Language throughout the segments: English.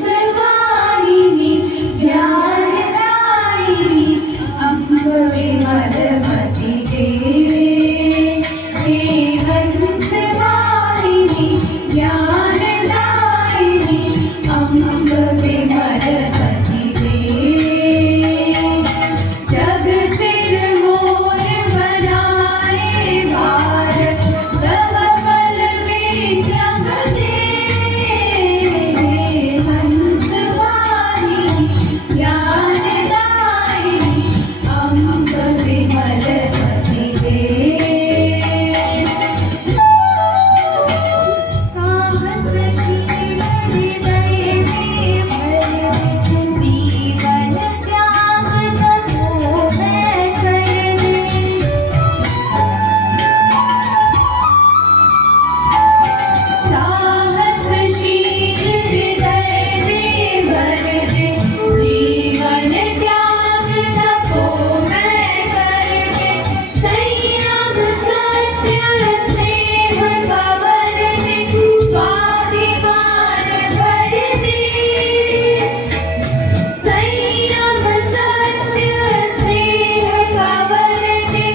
हंसवाहिनी ज्ञानदायिनी अम्ब विमलमति दे हे हंसवाहिनी ज्ञानदायिनी अम्ब विमलमति दे जग सिर मोर बनाए भारत तब बल विक्रम दे हंसवाहिनी ज्ञानदायिनी अम्ब विमलमति दे साहसशील हृदय में भर जीवन त्याग तपो मैं कर दे साहसशील हृदय में भर दे जीवन त्याग तपो मैं कर दे संयम सत्य स्नेह का वर दे स्वाभिमान भर दे संयम सत्य स्नेह का वर दे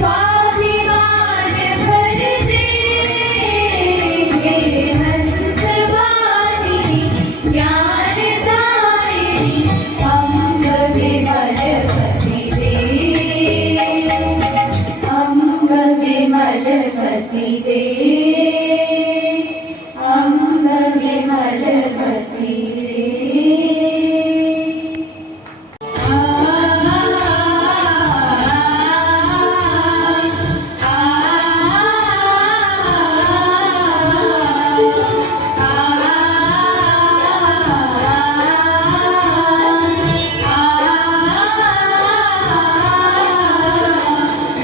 स्वाभिमान भर दे हंसवाहिनी ज्ञानदायिनी अम्ब विमलमति दे अम्ब विमलमति दे अम्ब विमलमति दे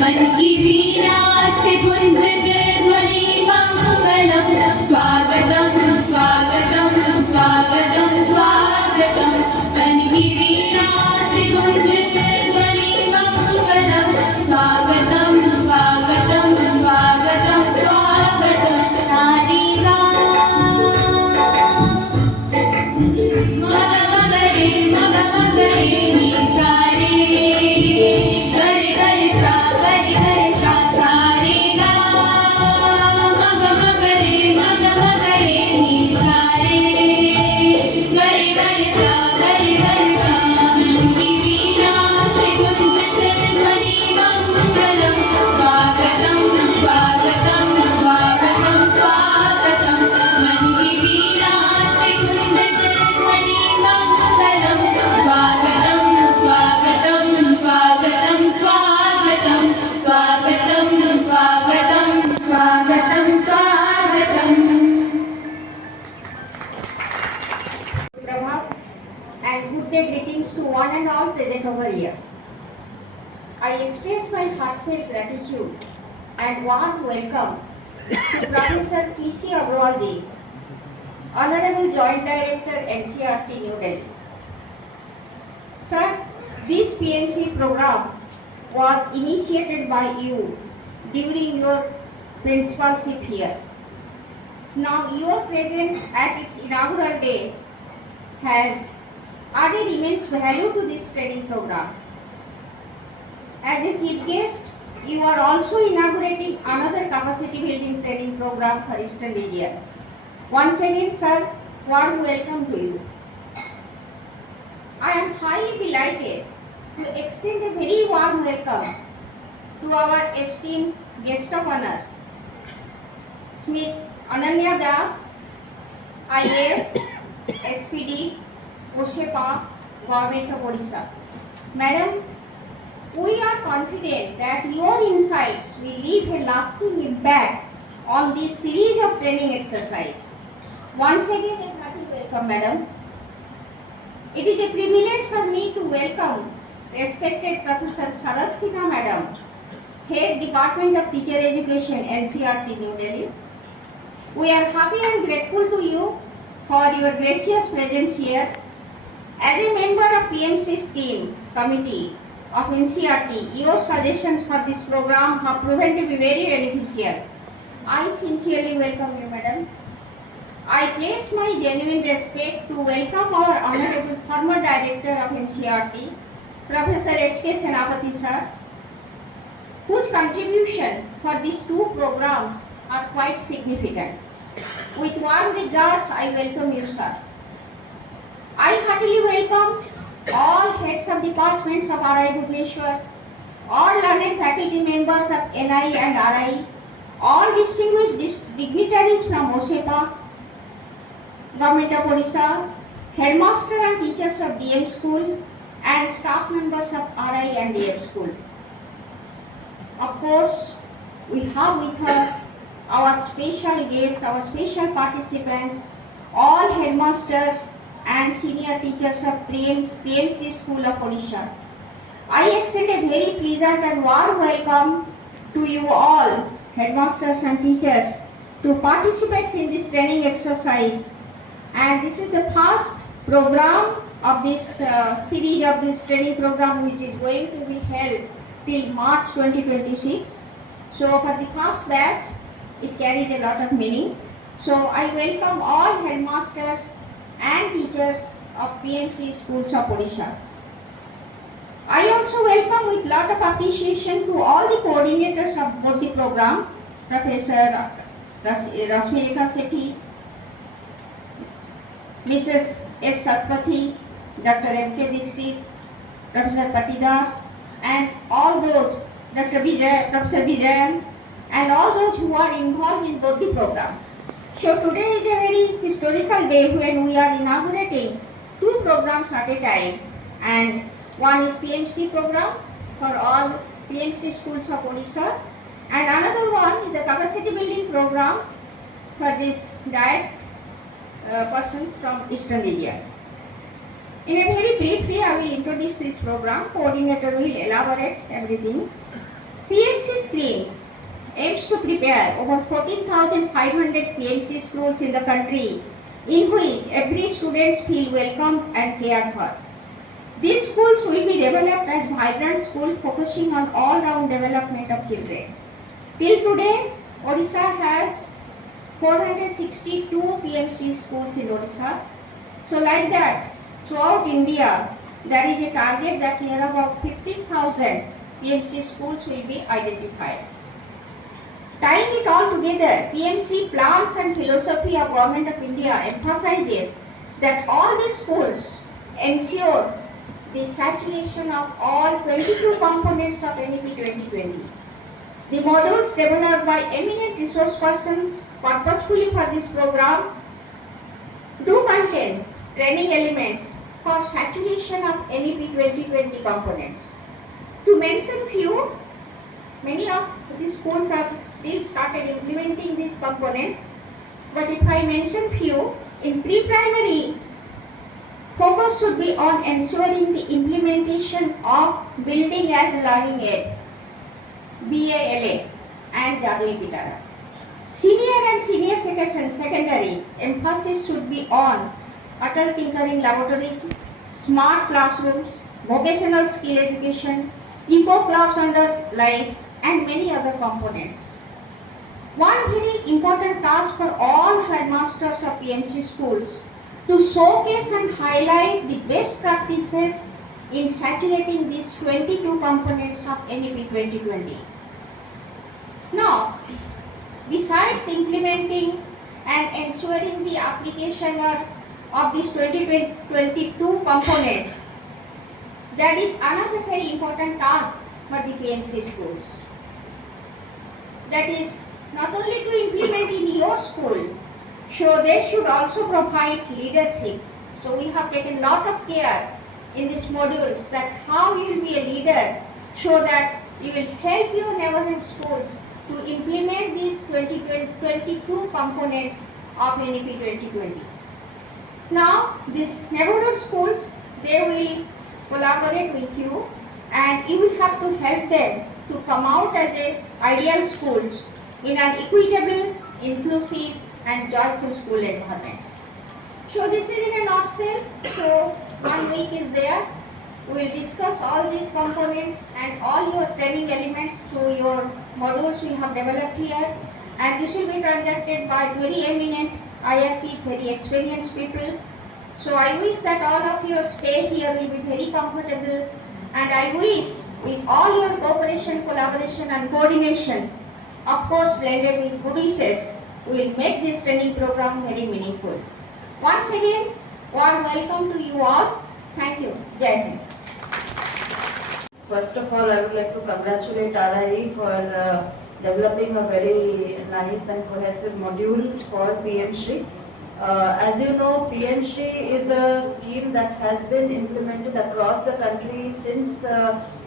मन की वीणा से गुंजते ध्वनि मंगलम स्वागतम स्वागतम स्वागतम स्वागतम मन की वीणा से गुंजते ध्वनि मंगलम स्वागतम स्वागतम स्वागतम स्वागतम सारी गा मग मगरे मग मगरे नी सारे गरे गरे सा गरे गरे सा सारे गा मग मगरे नी सारे गरे गरे सा मन की वीणा से गुंजते ध्वनि मंगलम स्वागतम स्वागतम स्वागतम स्वागतम मन की वीणा से गुंजते ध्वनि मंगलम स्वागतम स्वागतम स्वागतम स्वागतम स्वागतम स्वागतम स्वागतम स्वागतम Prabhat and good day greetings to one and all present over here. I express my heartfelt gratitude and warm welcome to Professor P.C. Agrawal ji, Honorable Joint Director NCERT New Delhi. Sir, this PMC program was initiated by you during your principalship here. Now your presence at its inaugural day has added immense value to this training program. As a chief guest, you are also inaugurating another capacity building training program for Eastern region. Once again, sir, warm welcome to you. I am highly delighted to extend a very warm welcome to our esteemed guest of honor, Smith Ananya Das, IAS, SPD, Oshepa, Government of Odisha. Madam, we are confident that your insights will leave a lasting impact on this series of training exercise. Once again, a hearty welcome, madam. It is a privilege for me to welcome respected Professor Sarath Sinha, madam, Head Department of Teacher Education, NCERT, New Delhi. We are happy and grateful to you for your gracious presence here. As a member of PMC scheme committee of NCERT, your suggestions for this program have proven to be very beneficial. I sincerely welcome you, madam. I place my genuine respect to welcome our Honorable former Director of NCERT, Professor S.K. Senapati sir, whose contribution for these two programs are quite significant. With warm regards, I welcome you, sir. I heartily welcome all heads of departments of RI Bhubaneswar, all learned faculty members of NI and RI, all distinguished dignitaries from OSEPA, Government of Odisha, headmaster and teachers of DM school, and staff members of RI and DM school. Of course, we have with us our special guests, our special participants, all headmasters and senior teachers of PMC School of Odisha. I extend a very pleasant and warm welcome to you all, headmasters and teachers, to participate in this training exercise. And this is the first program of this series of this training program, which is going to be held till March 2026. So for the first batch, it carries a lot of meaning. So I welcome all headmasters and teachers of PMC schools of Odisha. I also welcome with lot of appreciation to all the coordinators of both the program, Professor Rasmika Sethi, Mrs. S. Satpathy, Dr. M.K. Dixit, Professor Patidar, and all those, Dr. Vijay, Professor Vijayan, and all those who are involved in both the programs. So today is a very historical day when we are inaugurating two programs at a time, and one is PMC program for all PMC schools of Odisha, and another one is the capacity building program for this diet persons from Eastern region. In a very briefly, I will introduce this program. Coordinator will elaborate everything. PMC Streams aims to prepare over 14,500 PMC schools in the country, in which every student feel welcome and cared for. These schools will be developed as vibrant schools focusing on all-round development of children. Till today, Odisha has 462 PMC schools in Odisha. So like that, throughout India, there is a target that near about 15,000 PMC schools will be identified. Tying it all together, PMC plans and philosophy of Government of India emphasizes that all these schools ensure the saturation of all 22 components of NEP 2020. The modules developed by eminent resource persons purposefully for this program do contain training elements for saturation of NEP 2020 components. To mention few, many of the schools have still started implementing these components, but if I mention few, in pre-primary, focus should be on ensuring the implementation of building as learning aid, BALA, and Jadoi Pitara. Senior and senior secondary emphasis should be on Atal Tinkering Laboratories, smart classrooms, vocational skill education, eco clubs under life, and many other components. One very important task for all headmasters of PMC schools to showcase and highlight the best practices in saturating these 22 components of NEP 2020. Now, besides implementing and ensuring the application of these 22 components, there is another very important task for the PMC schools. That is not only to implement in your school, so they should also provide leadership. So we have taken lot of care in these modules that how you will be a leader so that you will help your neighborhood schools to implement these 22 components of NEP 2020. Now, these neighborhood schools, they will collaborate with you and you will have to help them to come out as a ideal schools in an equitable, inclusive and joyful school environment. So this is in a nutshell. So 1 week is there. We will discuss all these components and all your training elements through your modules we have developed here, and this will be conducted by very eminent IIT, very experienced people. So I wish that all of your stay here will be very comfortable, and I wish with all your cooperation, collaboration and coordination, of course blended with good wishes, we will make this training program very meaningful. Once again, warm welcome to you all. Thank you. Jai Hind. First of all, I would like to congratulate RIE for developing a very nice and cohesive module for PM Shri. As you know, PM Shri is a scheme that has been implemented across the country since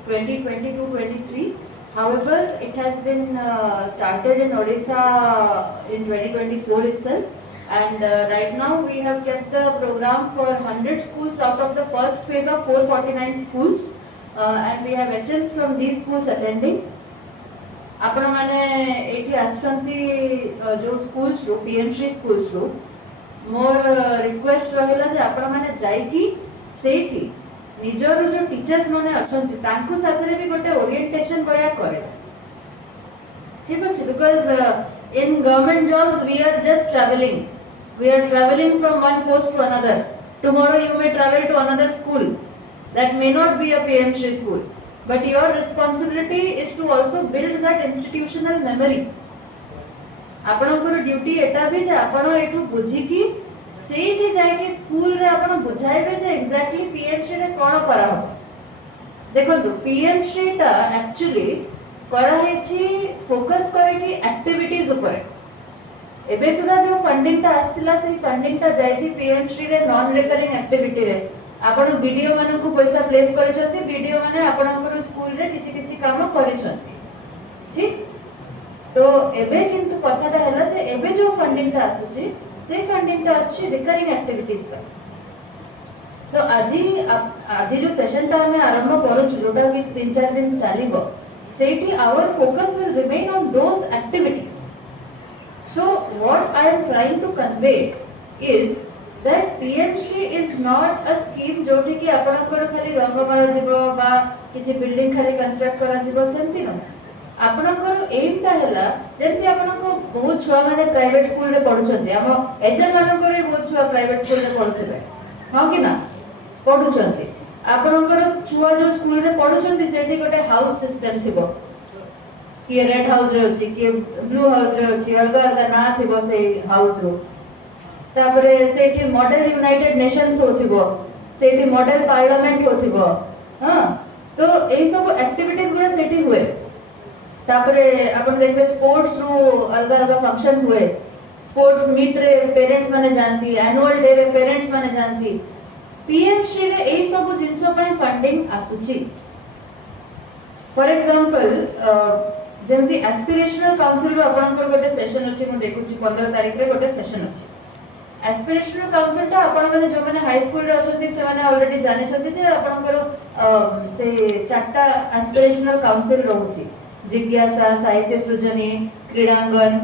2022-23. However, it has been started in Odisha in 2024 itself. And right now we have kept the program for 100 schools out of the first phase of 449 schools. And we have HMs from these schools attending. आपण माने एठी आसचंती जो schools रो PMC schools रो मोर request रहला जे आपण माने जाई की सेठी निजर जो टीचर्स माने अछंती तांको साथरे भी गोटे ओरिएंटेशन बया करे ठीक अछि because in government jobs we are just travelling from one post to another tomorrow you may travel to another school that may not be a PMC school, but your responsibility is to also build that institutional memory. आपनकर duty एटा भी जे आपण एठू बुझी की सेठी जाय के school रे आपण बुझाइबे जे exactly PMC रे कोन करा हो देखो पीएमसी टा एक्चुअली करा हेची फोकस करे की एक्टिविटीज ऊपर एबे सुधा जो फंडिंग टा आस्तिला से फंडिंग टा जायची पीएमसी रे नॉन रिकरिंग एक्टिविटी रे आपण वीडियो मानन को पैसा प्लेस करि छथि वीडियो माने आपनकर स्कूल रे किछि किछि काम करि छथि ठीक तो एबे किंतु कथाटा हैला जे एबे जो फंडिंग ता आसुची से फंडिंग ता आसुची रिकरिंग एक्टिविटीज पर तो आजी जो सेशन ता हमें आरंभ करू जोटा कि 3-4 दिन चलिबो सेठी our focus will remain on those activities so what I am trying to convey is that PMC is not a scheme जोठी कि आपनकर खाली रंग मारा जिवो बा किछि बिल्डिंग खाली कंस्ट्रक्ट करा जिवो सेंति न आपनकर एम ता हैला जेंति आपनको बहुत छुआ माने प्राइवेट स्कूल रे पढुचंती हम एजन मानकर रे बहुत छुआ प्राइवेट स्कूल रे पढुथिबे हां कि ना पढुचंती आपनकर छुआ जो स्कूल रे पढुचंती सेठी गोटे हाउस सिस्टम थिबो कि रेड हाउस रे अछि कि ब्लू हाउस रे अछि अलगा अलगा ना थिबो से हाउस रो तापरे सेठी मॉडल यूनाइटेड नेशंस होथिबो सेठी मॉडल पार्लियामेंट होथिबो हां तो एई सब एक्टिविटीज गुडा सेठी हुए तापरे आपण देखबे स्पोर्ट्स रो अलग अलग फंक्शन हुए स्पोर्ट्स मीट रे पेरेंट्स माने जानती एनुअल डे रे पेरेंट्स माने जानती पीएमसी रे एई सब जिंसो पय फंडिंग आसुची फॉर एग्जांपल जेमति एस्पिरेशनल काउंसिल रो आपनकर गोटे सेशन अछि मु देखुची 15 तारिख रे गोटे सेशन अछि एस्पिरेशनल काउंसिल टा आपण माने जो माने हाई स्कूल रे अछंती से माने ऑलरेडी जानि छथि जे आपनकर से चारटा एस्पिरेशनल काउंसिल रहउची जिज्ञासा साहित्य सृजनी क्रीडांगन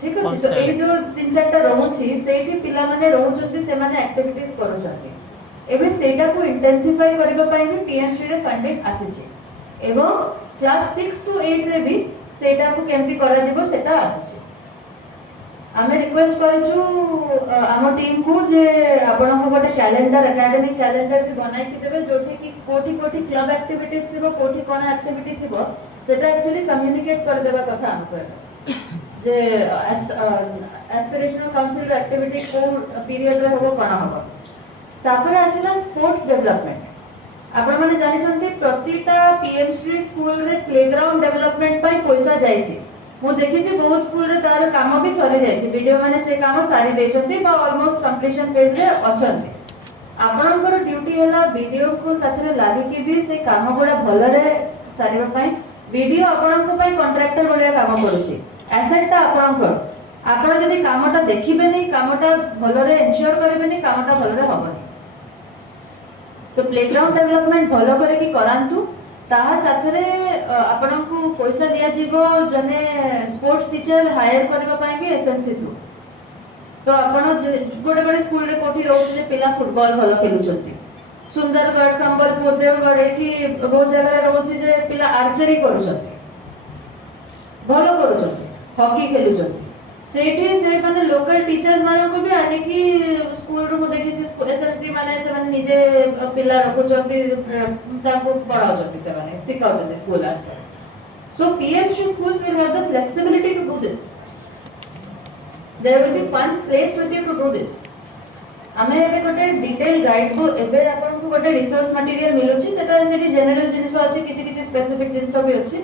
ठीक अछि तो ए जो 3-4टा रहउची सेठी पिला माने रहउचंती से माने एक्टिविटीज करूचंती एबे सेटा को इंटेंसिफाई करबा पई भी पीएमसी रे फंडिंग आसीची एवं क्लास 6 to 8 रे भी सेटा को केमति करा जिवो सेटा आसीची आमे रिक्वेस्ट करछु आम टीम को जे आपण को गोटे कैलेंडर एकेडमिक कैलेंडर भी बनाई कि देबे जोठी कि कोठी कोठी क्लब एक्टिविटीज थिबो कोठी कोन एक्टिविटी थिबो सेटा एक्चुअली कम्युनिकेट कर देबा कथा हमको जे एस्पिरेशनल काउंसिल एक्टिविटी को पीरियड रे होबो कोन होबो तापर आसिला स्पोर्ट्स डेवलपमेंट आपण माने जानि छथि प्रतिटा पीएमसी स्कूल रे प्लेग्राउंड डेवलपमेंट पई पैसा जायछि मु देखि जे बहुत स्कूल रे तार काम भी सरी जायछि वीडियो माने से काम सारी देछथि बा ऑलमोस्ट कंप्लीशन फेज रे अछथि आपनकर ड्यूटी हैला वीडियो को साथरे लागि कि भी से काम गुडा भलो रे सारीबा पई वीडियो आपनको पई कॉन्ट्रैक्टर बलिया काम करूछि एसेट ता आपनकर आपण जदी कामटा देखिबे नै कामटा भलो रे एन्श्योर करबे नै कामटा भलो रे होबनी तो प्लेग्राउंड डेवलपमेंट भलो करे कि करांतु ताहा साथरे आपनको पैसा दिया जीवो जने स्पोर्ट्स टीचर हायर करबा पई भी एसएमसी थ्रू तो आपण गोटे गोटे स्कूल रे कोठी रोज जे पिला फुटबॉल भलो खेलुचंती सुंदरगढ़ संबलपुर देवगढ़ एठी बहुत जगह रोज जे पिला आर्चरी करूचंती भलो करूचंती हॉकी खेलुचंती सेठी से माने लोकल टीचर्स माने को भी आने की स्कूल रो देखि एसएमसी माने से माने निजे पिला रखो जति ताको पढ़ाओ जति से माने सिखाओ जति स्कूल आस्ते सो PMC schools will have the flexibility to do this there will be funds placed with you to do this आमे एबे गोटे डिटेल गाइड को एबे आपन को गोटे रिसोर्स मटेरियल मिलुची सेटा सेठी जनरल जिनिस अछि किछि किछि स्पेसिफिक जिनिस भी अछि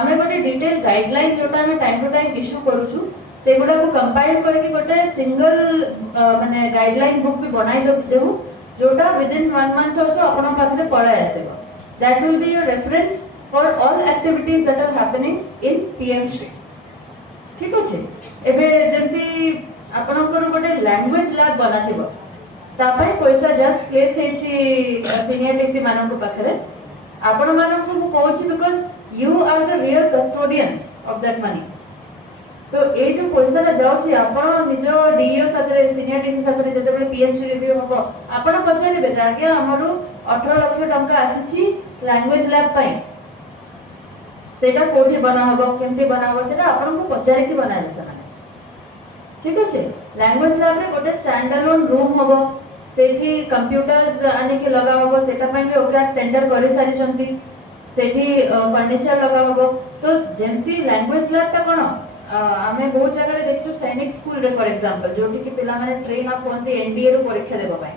आमे गोटे डिटेल गाइडलाइन जोटा आमे टाइम टू टाइम इशू करूछु सेगुडा को कंपाइल करके गोटे सिंगल माने गाइडलाइन बुक भी बनाई देबु जोटा विद इन 1 मंथ और सो आपन पाखरे पळाय आसेबो that will be your reference for all activities that are happening in PMC ठीक अछि एबे जेंती आपनकर गोटे लैंग्वेज लैब बनाचिबो तापय पैसा जस्ट प्लेस हेछि सीनियर टीसी मानन को पाखरे आपण मानन को मु कहछि because you are the real custodians of that money तो ए जो पैसा रा जाउछि आपण निजो डीओ साथरे सीनियर टीसी साथरे जते बेले पीएमसी रिव्यू हबो आपण पचारिबे जागे हमरो 18 लाख टंका आसीछि लैंग्वेज लैब पई सेटा कोठी बना हबो केमती बना हबो सेटा आपण को पचारि की बनाइबे सना ठीक अछि लैंग्वेज लैब रे गोटे स्टैंड अलोन रूम हबो सेठी कंप्यूटर्स आने के लगा हबो सेटा पई भी ओका टेंडर करि सारि चंती सेठी फर्नीचर लगा हबो तो जेमती लैंग्वेज लैब ता कोन आमे बहुत जगह देखिछु सैनिक स्कूल रे फॉर एग्जांपल जोठी कि पिला माने ट्रेन अप होंती एनडीए रो परीक्षा देबा पई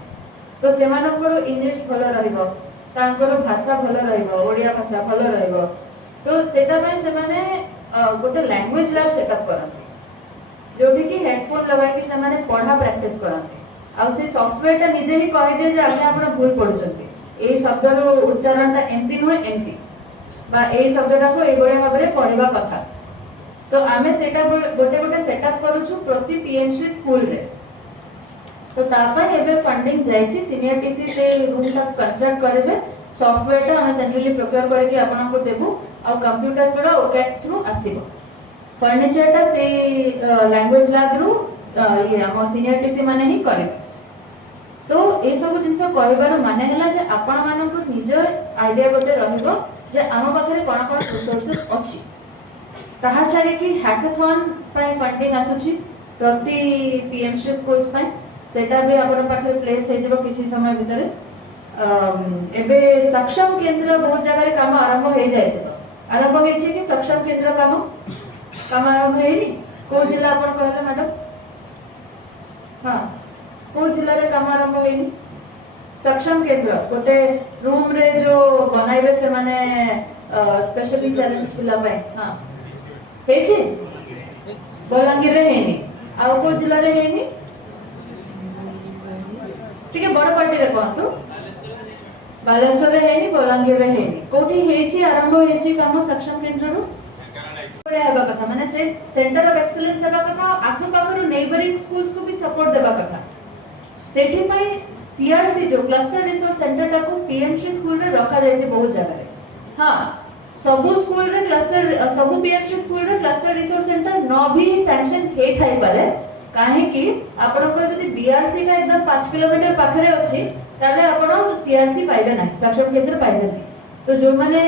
तो सेमानकर इंग्लिश भलो रहइबो तांकर भाषा भलो रहइबो ओडिया भाषा भलो रहइबो तो सेटा पई से माने गोटे लैंग्वेज लैब सेटअप करंती जोठी कि हेडफोन लगाय कि से माने पढ़ा प्रैक्टिस करंती आ से सॉफ्टवेयर ता निजे ही कहि दे जे आमे आपण भूल पढुचंती ए शब्द रो उच्चारण ता एमती न एमती बा ए शब्दटा को ए बळे भाबरे पढिबा कथा तो आमे सेटा गोटे गोटे सेटअप करूछु प्रति पीएमसी स्कूल रे तो तापा एबे फंडिंग जायछि सीनियर टीसी से रूम तक कंस्ट्रक्ट करबे सॉफ्टवेयर ता हम सेंट्रली प्रोक्योर करके आपन को देबो आ कंप्यूटर्स बडा ओके थ्रू आसीबो फर्नीचर ता से लैंग्वेज लैब रू ये हम सीनियर टीसी माने ही करबे तो ए सब जिंस कहबार माने हला जे आपन मानन को निज आईडिया गोटे रहइबो जे आम पाखरे कोन कोन रिसोर्सेस अछि ताहा छाड़ी कि हैकाथन पाई फंडिंग आसुची प्रति पीएमसी स्कूल्स पाई सेटा भी आपण पाखरे प्लेस हे जेबो किछि समय भितर एबे सक्षम केंद्र बहुत जगह रे काम आरंभ हो जायथिबो आरंभ होइछि कि सक्षम केंद्र काम आरंभ हेनी को जिल्ला आपण कहले मैडम हां को जिल्ला रे काम आरंभ हेनी सक्षम केंद्र गोटे रूम रे जो बनाइबे से माने स्पेशली चैलेंज पिला पाए हां हेछि बलांगीर रे हेनी आ को जिल्ला रे हेनी ठीक है बड़ पार्टी रे कहतु बालेश्वर रे हेनी बलांगीर रे हेनी कोठी हेछि आरंभ हेछि काम सक्षम केंद्र रो पड़े हेबा कथा माने से सेंटर ऑफ एक्सीलेंस हेबा कथा आखु पाखरु नेबरिंग स्कूल्स को भी सपोर्ट देबा कथा सेठी पई सीआरसी जो क्लस्टर रिसोर्स सेंटर टाको पीएमसी स्कूल रे रखा जाय छै बहुत जगह रे हां सबु स्कूल रे क्लस्टर सबु पीएमसी स्कूल रे क्लस्टर रिसोर्स सेंटर न भी सैंक्शन हे थाई पारे काहे कि आपण को जदी बीआरसी का एकदम 5 किलोमीटर पाखरे अछि ताले आपण सीआरसी पाइबे ना सक्षम केंद्र पाइबे ना तो जो माने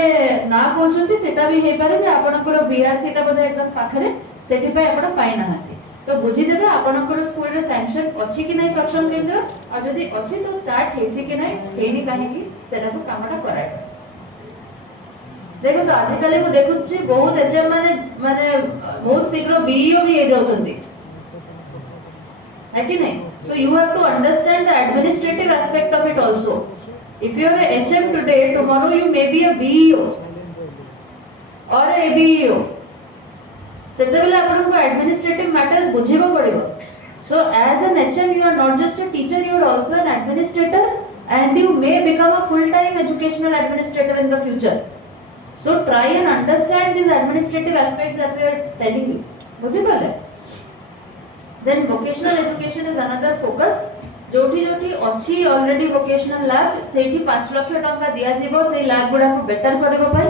ना कहउछंती सेटा भी हे पारे जे आपण को बीआरसी ता बोधे एकदम पाखरे सेठी पय आपण पाइ ना हाती तो बुझी देबे आपण को स्कूल रे सैंक्शन अछि कि नै सक्षम केंद्र और जदी अछि तो स्टार्ट हेछि कि नै हेनी काहे कि सेटा को कामटा कराय देखो तो आजिकल मु देखुछि बहुत एचएम माने बहुत शीघ्र बीईओ भी हे जाउछंती है कि नहीं so you have to understand the administrative aspect of it also if you are a HM today tomorrow you may be a BEO or a ABEO सेते बेले आपन को administrative matters बुझिबो पड़िबो so as an HM you are not just a teacher you are also an administrator and you may become a full time educational administrator in the future so try and understand these administrative aspects that we are telling you बुझि पाले then vocational education is another focus जोठी जोठी अछि already vocational lab सेठी 5 लाख टंका दिया जेबो से lab गुडा को better करबो भाई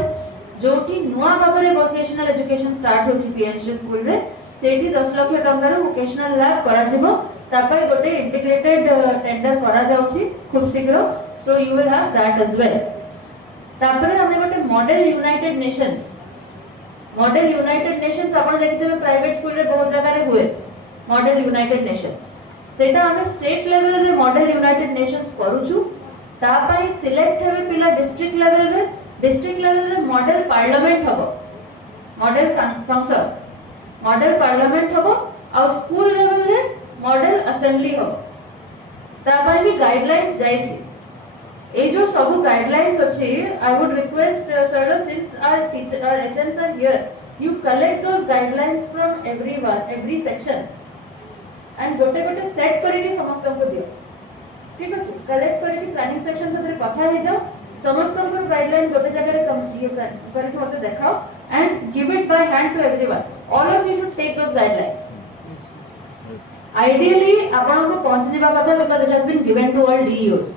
जोठी नुआ भाबरे वोकेशनल एजुकेशन स्टार्ट होछि पीएमसी स्कूल रे सेठी 10 लाख टंका रो वोकेशनल लैब करा जेबो तापय गोटे इंटीग्रेटेड टेंडर करा जाउछि खूब शीघ्र so you will have that as well तापरे हमने गोटे model United Nations model United Nations आपण देखिथे प्राइवेट स्कूल रे बहुत जगह रे हुए मॉडल यूनाइटेड नेशंस सेटा हमें स्टेट लेवल रे मॉडल यूनाइटेड नेशंस करूछु ता पई सिलेक्ट हेबे पिला डिस्ट्रिक्ट लेवल रे मॉडल पार्लियामेंट हबो मॉडल संसद मॉडल पार्लियामेंट हबो और स्कूल लेवल रे मॉडल असेंबली हबो ता पई भी गाइडलाइंस जाई छी ए जो सब गाइडलाइंस अछि आई would request sir since our HMs are here you collect those guidelines from everyone every section and गोटे गोटे सेट करके समस्त को दियो ठीक अछि कलेक्ट करके प्लानिंग सेक्शन से कथा हे जाओ समस्त को गाइडलाइन गोटे जगह रे ये करके मते देखाओ and give it by hand to everyone all of you should take those guidelines ideally आपण को पहुंच जीवा कथा because it has been given to all DEOs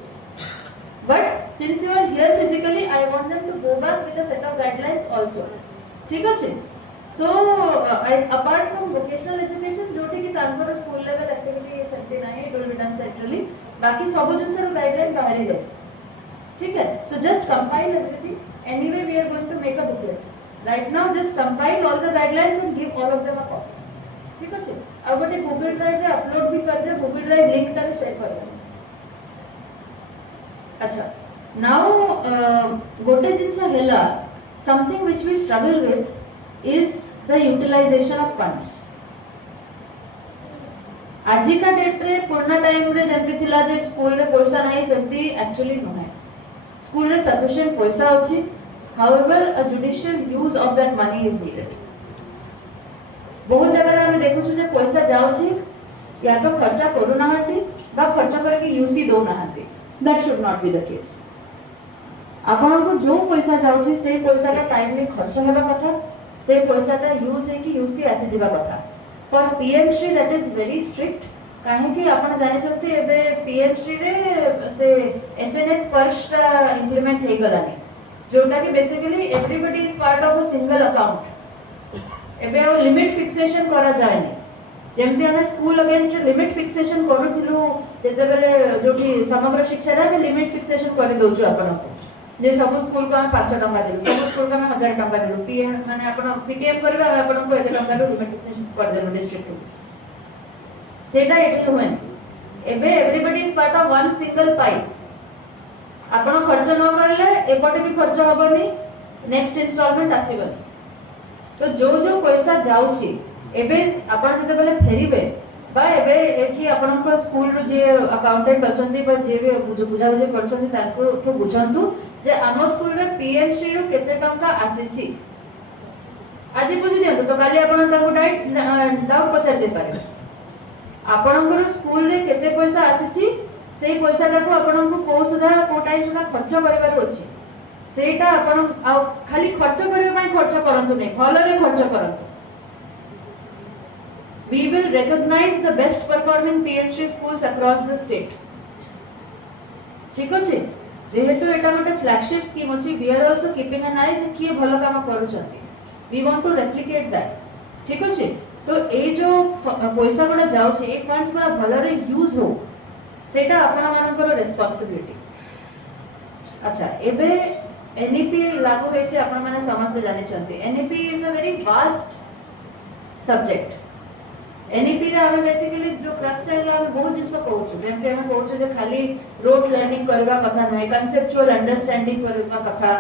but since you are here physically I want them to go back with a set of guidelines also ठीक अछि so apart from vocational education जोठी की तांकर school level activity centre नाही it will be done centrally बाकी सब जन guideline बाहर ही जाय ठीक है so just compile everything anyway we are going to make a booklet right now just compile all the guidelines and give all of them a copy ठीक अछि अब गोटे गूगल ड्राइव रे अपलोड भी कर दे गूगल ड्राइव लिंक तारे share कर दे अच्छा now गोटे जिंस हेला something which we struggle with is the utilization of funds आजि का डेट रे कोरोना टाइम रे जंती थिला जे स्कूल रे पैसा नाही सेंती एक्चुअली नो है स्कूल रे सफिशिएंट पैसा अछि however a judicial use of that money is needed बहुत जगह रे हम देखु छु जे पैसा जाउ छी या तो खर्चा करू ना हती बा खर्चा करके यूसी दो ना हती that should not be the case आपण को जो पैसा जाउ छी से पैसा का टाइम में खर्च हेबा कथा से पैसा ता यूज है कि यूसी आसी जीवा कथा for PM Shri that is very strict काहे कि आपण जानि छथि एबे पीएम श्री रे से एसएनएस फर्स्ट इंप्लीमेंट हे गलानी जोटा कि basically everybody is part of a single account एबे और लिमिट फिक्सेशन करा जायनी जेमति हमें स्कूल अगेंस्ट लिमिट फिक्सेशन करूथिलु जेते बेले जोटी समग्र शिक्षा रे हम लिमिट फिक्सेशन करि दोछु आपण को जे सब स्कूल को हम 500 टका देलु सब स्कूल को हम 1000 टका देलु पीएम माने आपण पीटीएम करबा आपण को 1 टका रो लिमिट फिक्सेशन कर देलु डिस्ट्रिक्ट को सेटा एटी होय एबे everybody is part of one single पाई आपण खर्च न करले एपटे भी खर्च होबनी नेक्स्ट इंस्टॉलमेंट आसीबनी तो जो पैसा जाउची एबे आपण जते बेले फेरिबे बा एबे एठी आपण को स्कूल रो जे अकाउंटेंट अछंती बा जे भी बुझा बुझे करछंती ताको तो बुझंतु जे आम स्कूल रे पीएमसी रो केते टंका आसीची आज बुझि दियंतु तो काली आपण ताको डाउट पचार दे पारे आपण को स्कूल रे केते पैसा आसीची सेई पैसा टाको आपण को को सुधा को टाइम सुधा खर्च करबार अछि सेटा आपण आ खाली खर्च करबा पई खर्च करंतु नै भलरे खर्च करंतु we will recognize the best performing PHC schools across the state ठीक अछि जेहेतु एटा गोटे फ्लैगशिप स्कीम अछि we are also keeping an eye जे किए भलो काम करू छथि we want to replicate that ठीक अछि तो ए जो पैसा गुडा जाउ छी ए फंड्स गुडा भलरे यूज हो सेटा आपण मानकर रिस्पांसिबिलिटी अच्छा एबे एनईपी लागू होय छै आपण माने समस्त जानि छथि NEP is a very vast subject NEP रे हम बेसिकली जो क्रक्स है हम बहुत जिंस कहू छु जेमते हम कहू छु जे खाली रोट लर्निंग करबा कथा नै कांसेप्चुअल अंडरस्टैंडिंग करबा कथा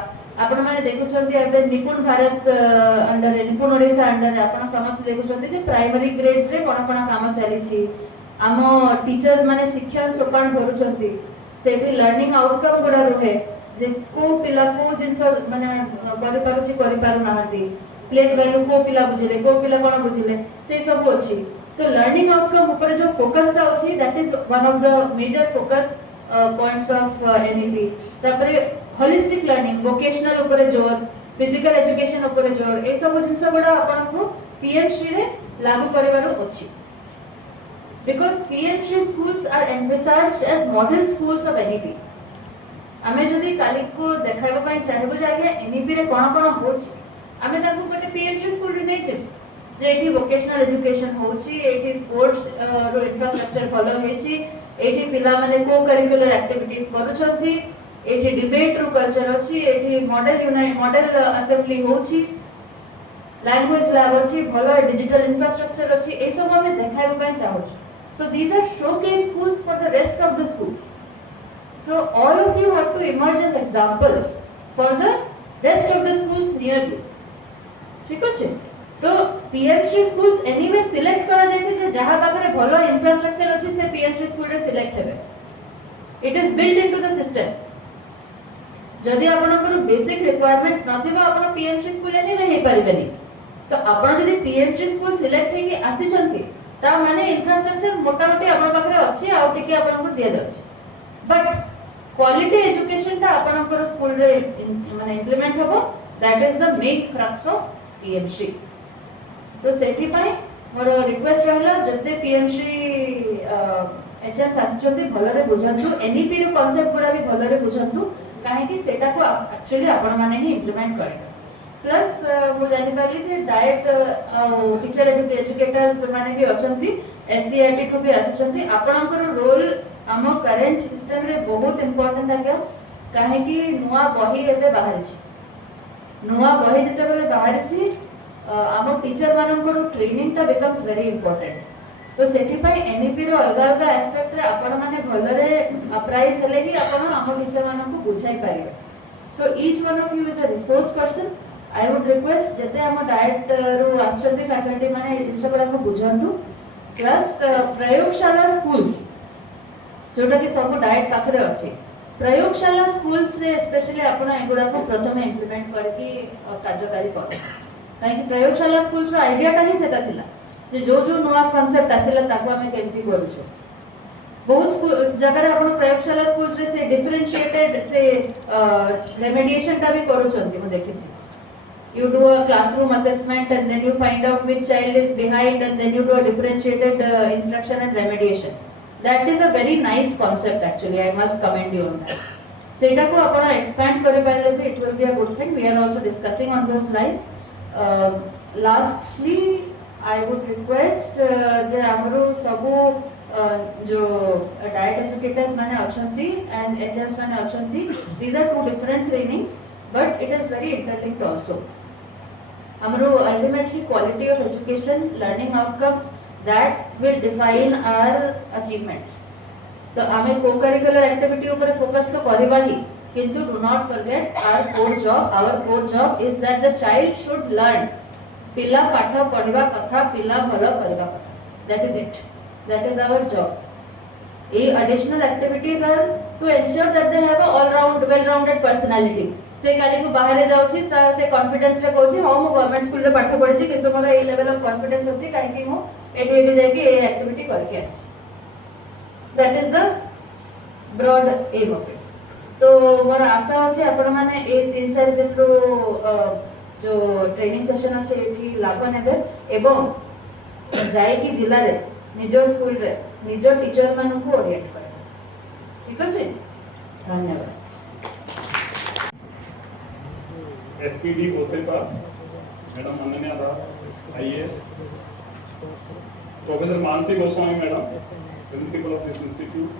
आपण माने देखु छथि एबे निपुण भारत अंडर निपुण ओडिसा अंडर आपण समस्त देखु छथि जे प्राइमरी ग्रेड्स रे कोन कोन काम चली छी हम टीचर्स माने शिक्षण सोपान करू छथि सेठी लर्निंग आउटकम गुडा रहे जे को पिला को जिंस माने करि पारु छी करि पारु नाहंती प्लेस वैल्यू को पिला बुझिले को पिला कोन बुझिले से सब अछि तो लर्निंग आउटकम ऊपर जो फोकस ता अछि that is one of the major focus points of NEP तापरे होलिस्टिक लर्निंग वोकेशनल ऊपर जोर फिजिकल एजुकेशन ऊपर जोर ए सब जिंस बडा आपन को पीएमसी रे लागू करिवारो अछि because PMC schools are envisaged as model schools of NEP हमें जदी काली को देखाइबा पई चाहबो जे आगे एनईपी रे कोन कोन होछि हमें ताकू गोटे पीएमसी स्कूल रे नै छै जे एठी वोकेशनल एजुकेशन होछि एठी स्पोर्ट्स रो इंफ्रास्ट्रक्चर फॉलो हेछि एठी पिला माने को करिकुलर एक्टिविटीज करू छथि एठी डिबेट रो कल्चर अछि एठी मॉडल असेंबली होछि language lab अछि भलो digital infrastructure अछि ए सब हमें देखाइबा पय चाहू so these are showcase schools for the rest of the schools so all of you have to emerge as examples for the rest of the schools near you ठीक अछि तो पीएमसी स्कूल्स एनीवे सिलेक्ट करा जायछि जे जहां पाखरे भलो infrastructure अछि से PMC school रे सिलेक्ट हेबे it is built into the system जदि आपनकर बेसिक रिक्वायरमेंट्स नथिबा आपण पीएमसी स्कूल एनीवे हे परिबेनी तो आपण जदि पीएमसी स्कूल सिलेक्ट हेकी आसी छथि ता माने इंफ्रास्ट्रक्चर मोटा मोटी आपण पाखरे अछि आ टिके आपण को दिया जाछि बट क्वालिटी एजुकेशन ता आपनकर स्कूल रे माने इंप्लीमेंट होबो that is the main crux of PMC तो सेठी पाई मोर रिक्वेस्ट रहला जते पीएमसी एचएम्स आछथि भलरे बुझंतु एनईपी रो कांसेप्ट गुडा भी भलरे बुझंतु काहे कि सेटा को एक्चुअली आपण माने ही इंप्लीमेंट करिबे प्लस मु जानि पाली जे डायट टीचर एजुकेटर्स माने भी अछंती एससीईआरटी को भी आछंती आपनकर रोल हम करंट सिस्टम रे बहुत इंपोर्टेंट आगे काहे कि नुवा बही एबे बाहर छी नुवा बही जते बेले बाहर छी आम टीचर मानकर ट्रेनिंग टा बिकम्स वेरी इंपोर्टेंट तो सेठी पाई एनईपी रो अलग अलग एस्पेक्ट रे आपण माने भलरे अप्राइज हेले ही आपण आम टीचर मानन को बुझाई पारिबे so each one of you is a resource person I would request जते आम डायट रो आश्चर्य फैकल्टी माने ए जिंस बडा को बुझंतु प्लस प्रयोगशाला स्कूल्स जोटा कि सब डायट पाखरे अछि प्रयोगशाला स्कूल्स रे स्पेशली आपण एगुडा को प्रथम इंप्लीमेंट करके कार्यकारी कर काहे कि प्रयोगशाला स्कूल्स रो आईडिया ता ही सेटा थिला जे जो जो नवा कांसेप्ट आसिला ताको हमें केमती करूछु बहुत जगह रे आपण प्रयोगशाला स्कूल्स रे से डिफरेंशिएटेड से रेमेडिएशन ता भी करूछंती म देखिछि you do a classroom assessment and then you find out which child is behind and then you do a differentiated instruction and remediation that is a very nice concept actually I must commend you on that सेटा को आपण expand करि पाइले भी it will be a good thing we are also discussing on those lines lastly I would request जे हमरो सबो जो diet educators माने अछंती and HMs माने अछंती these are two different trainings but it is very interlinked also हमरो ultimately quality of education learning outcomes that will define our achievements तो आमे को curricular activity ऊपर फोकस तो करबा ही किंतु do not forget our core job is that the child should learn पिला पाठ पढिबा कथा पिला भलो करबा कथा that is it that is our job a additional activities are to ensure that they have a all round well rounded personality से काली को बाहर जाउची से कॉन्फिडेंस रे कहूची हो मो गवर्नमेंट स्कूल रे पाठ पढिची किंतु मोर ए लेवल ऑफ कॉन्फिडेंस होची काहे कि मो एडी जाय कि ए एक्टिविटी करके आसी that is the broad aim of it तो मोर आशा अछि आपण माने ए 3-4 दिन रो जो ट्रेनिंग सेशन अछि एठी लाभ नेबे एवं जाय कि जिल्ला रे निजो स्कूल रे निजो टीचर मानन को ओरिएंट करे ठीक अछि धन्यवाद SPD OSEPA madam Ananya Das IAS professor Mansi Goswami madam principal of this institute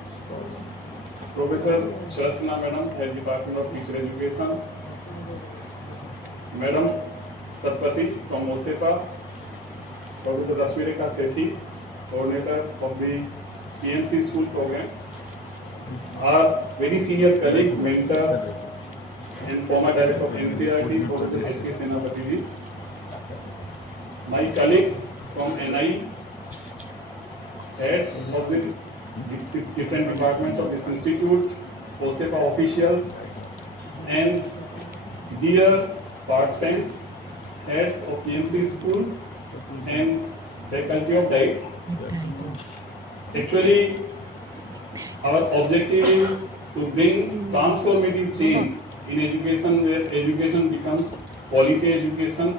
professor श्रचना madam head department of teacher education madam Satpathy from OSEPA professor Rashmirekha Sethi coordinator of the PMC school program our very senior colleague mentor and former director of NCERT Professor H.K. Senapati ji my colleagues from NI heads of the different departments of this institute, OSEPA officials, and dear participants, heads of PMC schools, and faculty of DIET. Actually, our objective is to bring transformative change in education, where education becomes quality education,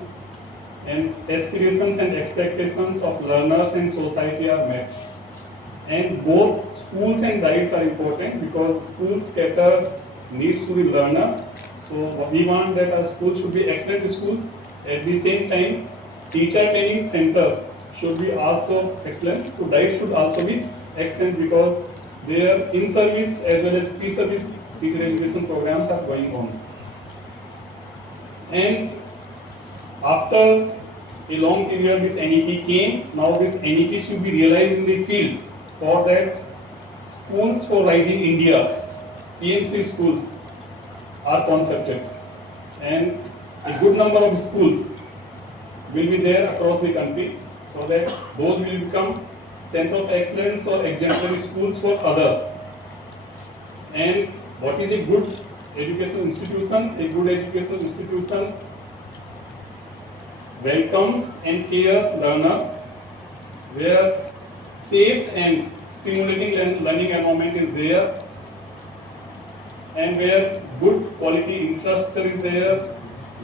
and aspirations and expectations of learners and society are met. And both schools and diets are important because schools cater needs to the learners. So we want that our schools should be excellent schools. At the same time, teacher training centers should be also excellent. So diets should also be excellent because their in-service as well as pre-service teacher education programs are going on. And after a long period this NEP came. Now this NEP should be realized in the field. For that, schools for rising India, PMC schools, are concepted, and a good number of schools will be there across the country, so that those will become center of excellence or exemplary schools for others. And what is a good educational institution? A good educational institution welcomes and cares learners, where safe and stimulating learning environment is there, and where good quality infrastructure is there,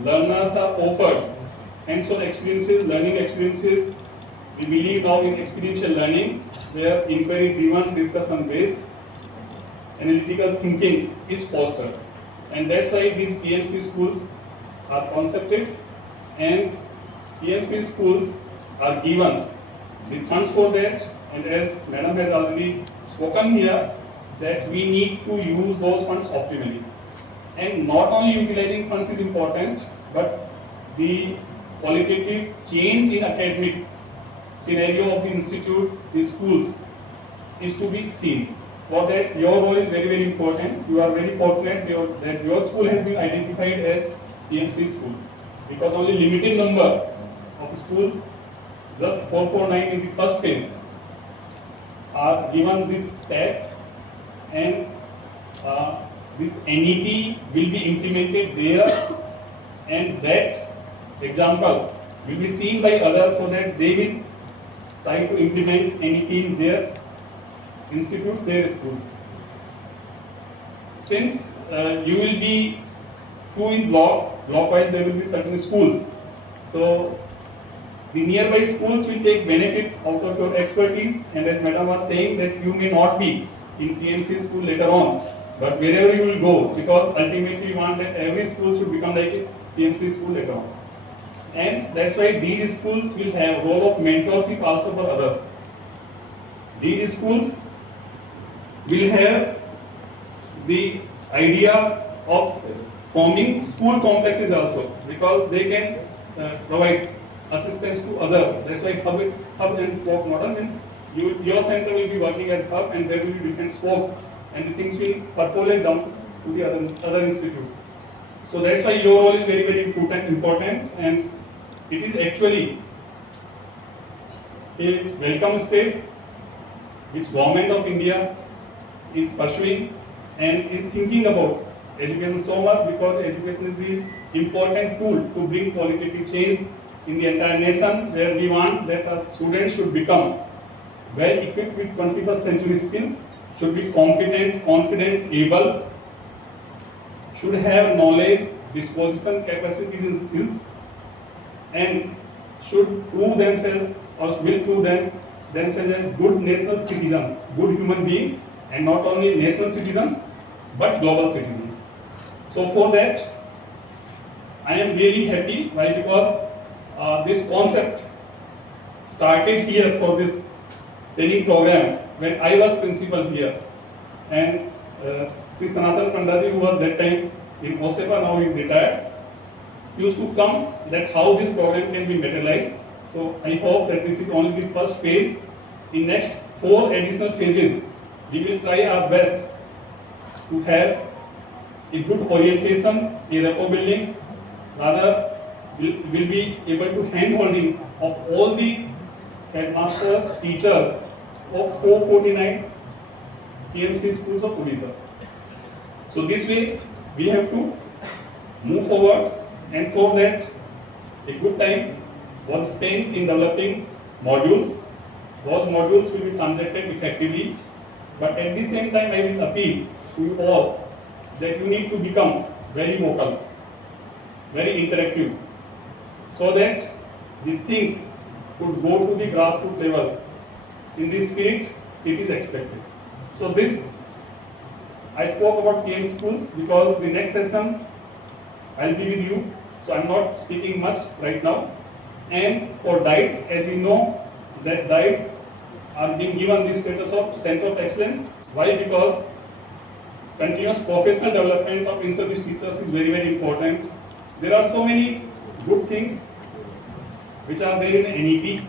learners are offered hands-on experiences, learning experiences. We believe now in experiential learning, where inquiry-driven, discussion-based, analytical thinking is fostered. And that's why these PMC schools are concepted, and PMC schools are given the funds for that. And as Madam has already spoken here, that we need to use those funds optimally. And not only utilizing funds is important, but the qualitative change in academic scenario of the institute, the schools, is to be seen. For that, your role is very, very important. You are very fortunate that your school has been identified as PMC school, because only limited number of schools, just 449 in the first phase, are given this tag, and this NEP will be implemented there, and that example will be seen by others, so that they will try to implement NEP in their institutes, their schools. Since you will be few in block-wise there will be certain schools. So the nearby schools will take benefit out of your expertise, and as Madam was saying, that you may not be in PMC school later on, but wherever you will go, because ultimately we want that every school should become like a PMC school later on. And that's why these schools will have role of mentorship also for others. These schools will have the idea of forming school complexes also, because they can provide assistance to others. That's why hub and spoke model means your center will be working as hub, and there will be different spokes, and the things will percolate down to the other institutes. So that's why your role is very, very important, and it is actually a welcome step which Government of India is pursuing and is thinking about education so much, because education is the important tool to bring qualitative change in the entire nation, where we want that our students should become well equipped with 21st century skills, should be competent, confident, able, should have knowledge, disposition, capacities and skills, and should prove themselves or will prove themselves as good national citizens, good human beings, and not only national citizens but global citizens. So for that, I am really happy. Why? Because this concept started here for this training program when I was principal here, and Sri Sanatan Pandati, who was that time in OSEPA, now is retired, used to come that how this program can be materialized. So I hope that this is only the first phase. In next 4 additional phases, we will try our best to have a good orientation, a rapport building, rather will be able to hand-holding of all the headmasters, teachers of 449 PMC schools of Odisha. So this way we have to move forward, and for that a good time was spent in developing modules. Those modules will be transacted effectively, but at the same time I will appeal to you all that you need to become very vocal, very interactive, so that the things could go to the grassroots level in the spirit it is expected. So this, I spoke about PM schools because the next session I'll be with you, so I'm not speaking much right now. And for DIETS, as we know that DIETS are being given the status of Center of Excellence. Why? Because continuous professional development of in-service teachers is very, very important. There are so many good things which are there in the NEP.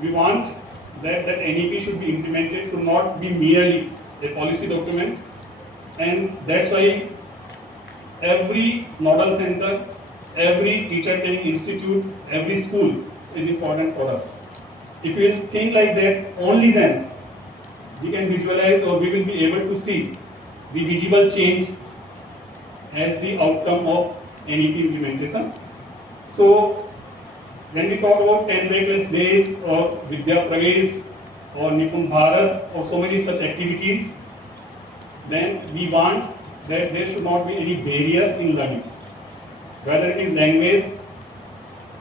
We want that NEP should be implemented, should not be merely a policy document, and that's why every nodal center, every teacher training institute, every school is important for us. If we think like that, only then we can visualize or we will be able to see the visible change as the outcome of NEP implementation. So, when we talk about 10 backless days or Vidya Pravesh or Nipun Bharat or so many such activities, then we want that there should not be any barrier in learning. Whether it is language,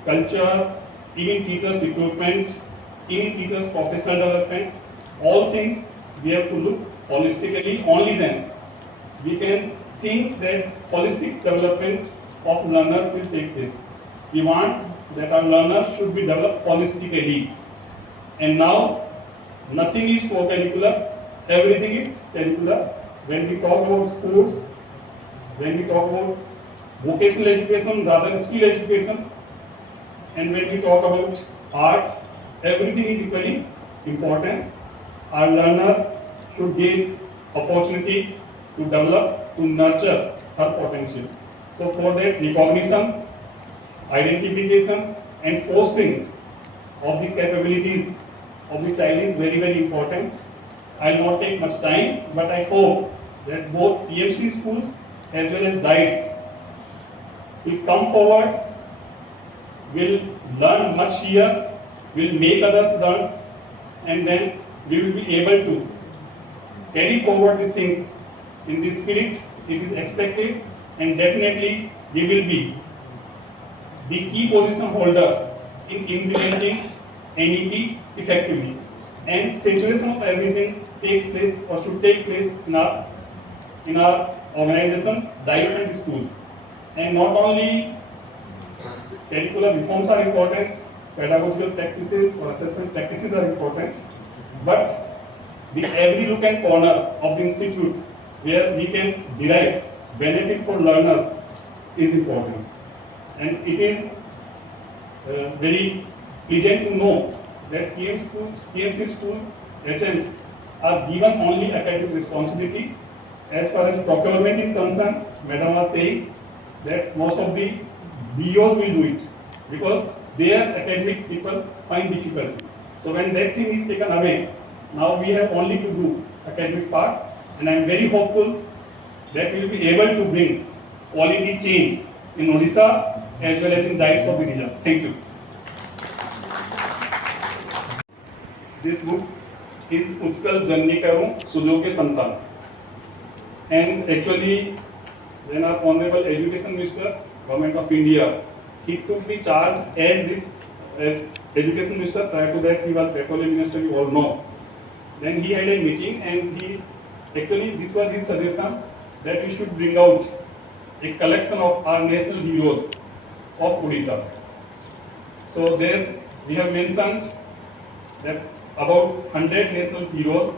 culture, even teachers' recruitment, even teachers' professional development, all things we have to look holistically. Only then we can think that holistic development of learners will take place. We want that our learners should be developed holistically. And now, nothing is co-curricular, everything is curricular. When we talk about sports, when we talk about vocational education, rather skill education, and when we talk about art, everything is equally important. Our learner should get opportunity to develop, to nurture her potential. So for that, recognition, identification and fostering of the capabilities of the child is very, very important. I will not take much time, but I hope that both PMC schools as well as guides will come forward, will learn much here, will make others learn, and then we will be able to carry forward the things in the spirit it is expected, and definitely we will be the key position holders in implementing NEP effectively. And saturation of everything takes place or should take place in our organizations, diets and schools. And not only curricular reforms are important, pedagogical practices or assessment practices are important, but the every nook and corner of the institute where we can derive benefit for learners is important. And it is very pleasant to know that PMC school HMs are given only academic responsibility. As far as procurement is concerned, Madam was saying that most of the BOs will do it because their academic people find difficulty. So when that thing is taken away, now we have only to do academic part, and I am very hopeful that we will be able to bring quality change in Odisha as well as in diets of the region. Thank you. This book is Utkal Janni Karu Sujoke Santan. And actually, when our Honorable Education Minister, Government of India, he took the charge as Education Minister. Prior to that, he was Petroleum Minister, you all know. Then he had a meeting, and this was his suggestion that we should bring out a collection of our national heroes of Odisha. So there we have mentioned that about 100 national heroes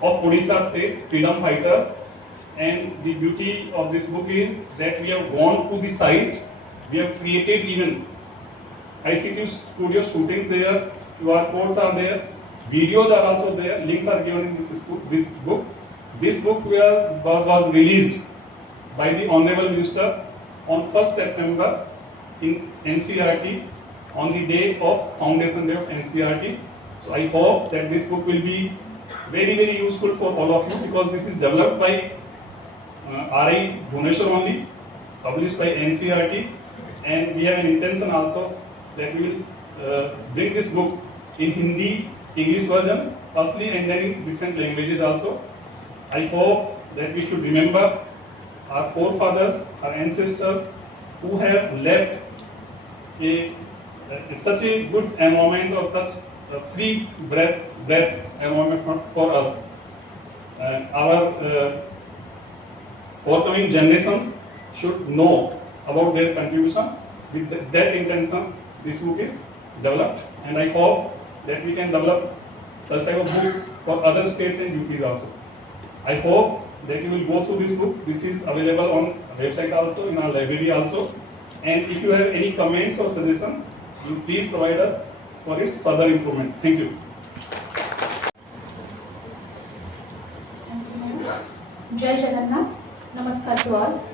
of Odisha state, freedom fighters, and the beauty of this book is that we have gone to the site, we have created even ICT studio shootings there, QR codes are there, videos are also there, links are given in this book. This book was released by the Honorable Minister on 1st September in NCERT on the day of Foundation Day of NCERT. So I hope that this book will be very, very useful for all of you because this is developed by RI Bhubaneswar only, published by NCERT, and we have an intention also that we will bring this book in Hindi, English version firstly, and then in different languages also. I hope that we should remember our forefathers, our ancestors who have left such a good environment or such a free breath environment for us. Our forthcoming generations should know about their contribution. With that intention, this book is developed, and I hope that we can develop such type of books for other states and UTs also. I hope that you will go through this book. This is available on website also, in our library also. And if you have any comments or suggestions, You please provide us for its further improvement. Thank you. Jai Jagannath. Namaskar to all.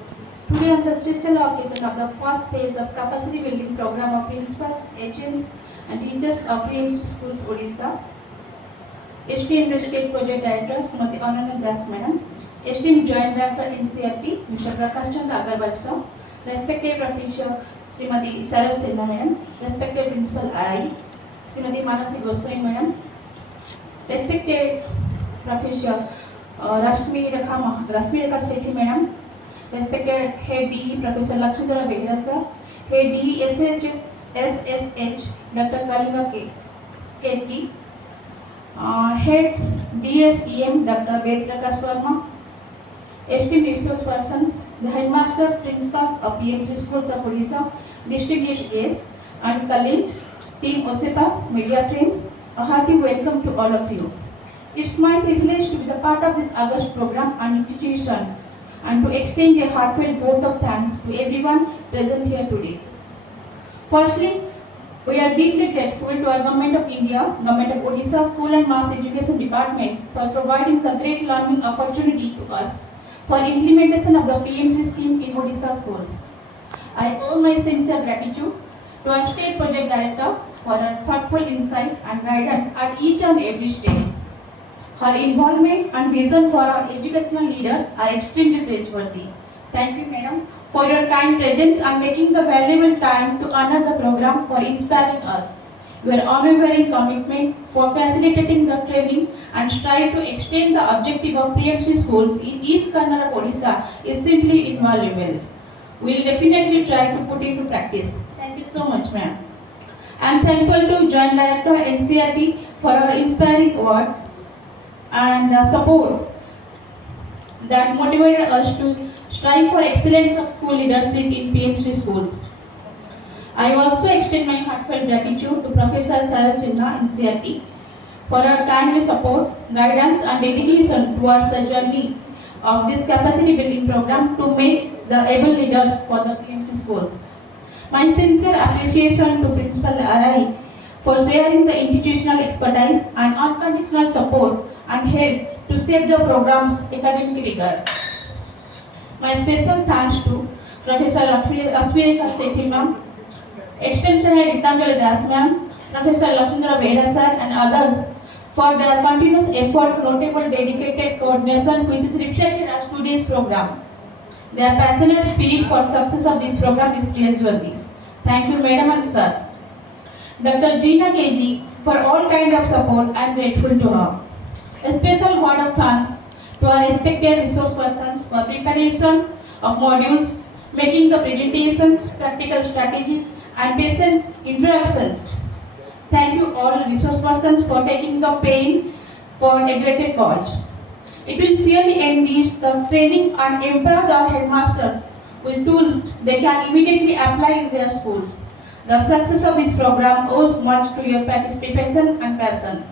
Today on the special occasion of the first phase of capacity building program of principals, HMs and teachers of PMC Schools Odisha, STM State Project Director Srimati Ananya Das Madam, STM Joint Director NCRT Mr. Prakash Chandra Agarwal Sir, respected Professor Srimati Saroj Sinha Madam, respected Principal RI Srimati Manasi Goswami Madam, respected Professor Rashmi Rekha Sethi Madam, respected Head DE Professor Lakshmidhara Behra Sir, Head DE SSH Dr. Kalinga Ketki, Head DSEM Dr. Ved Prakash Verma, esteemed resource persons, the headmasters, principals of PMC Schools of Odisha, distinguished guests and colleagues, Team OSEPA, media friends, a hearty welcome to all of you. It's my privilege to be the part of this August program and institution and to extend a heartfelt vote of thanks to everyone present here today. Firstly, we are deeply grateful to our Government of India, Government of Odisha School and Mass Education Department for providing the great learning opportunity to us for implementation of the PMC scheme in Odisha schools. I owe my sincere gratitude to our State Project Director for her thoughtful insight and guidance at each and every stage. Her involvement and vision for our educational leaders are extremely praiseworthy. Thank you, Madam, for your kind presence and making the valuable time to honor the program for inspiring us. Your unwavering commitment for facilitating the training and strive to extend the objective of PMC schools in each corner of Odisha is simply invaluable. We will definitely try to put into practice. Thank you so much, ma'am. I am thankful to Joint Director NCRT for our inspiring words and support that motivated us to strive for excellence of school leadership in PMC schools. I also extend my heartfelt gratitude to Professor Saroj Sinha NCRT for her timely support, guidance and dedication towards the journey of this capacity building program to make the able leaders for the PMC schools. My sincere appreciation to Principal RI for sharing the institutional expertise and unconditional support and help to shape the program's academic rigor. My special thanks to Professor Rashmi Rekha Sethi ma'am, Extension Head Ritanjali Das ma'am, Professor Lakshmidhara Behra sir and others for their continuous effort, notable dedicated coordination which is reflected as today's program. Their passionate spirit for success of this program is praiseworthy. Thank you, Madam and Sirs. Dr. Gina KG for all kind of support. I am grateful to her. A special word of thanks to our respected resource persons for preparation of modules, making the presentations, practical strategies, and patient introductions. Thank you all resource persons for taking the pain for a greater cause. It will surely enrich the training and empower our headmasters with tools they can immediately apply in their schools. The success of this program owes much to your participation and passion.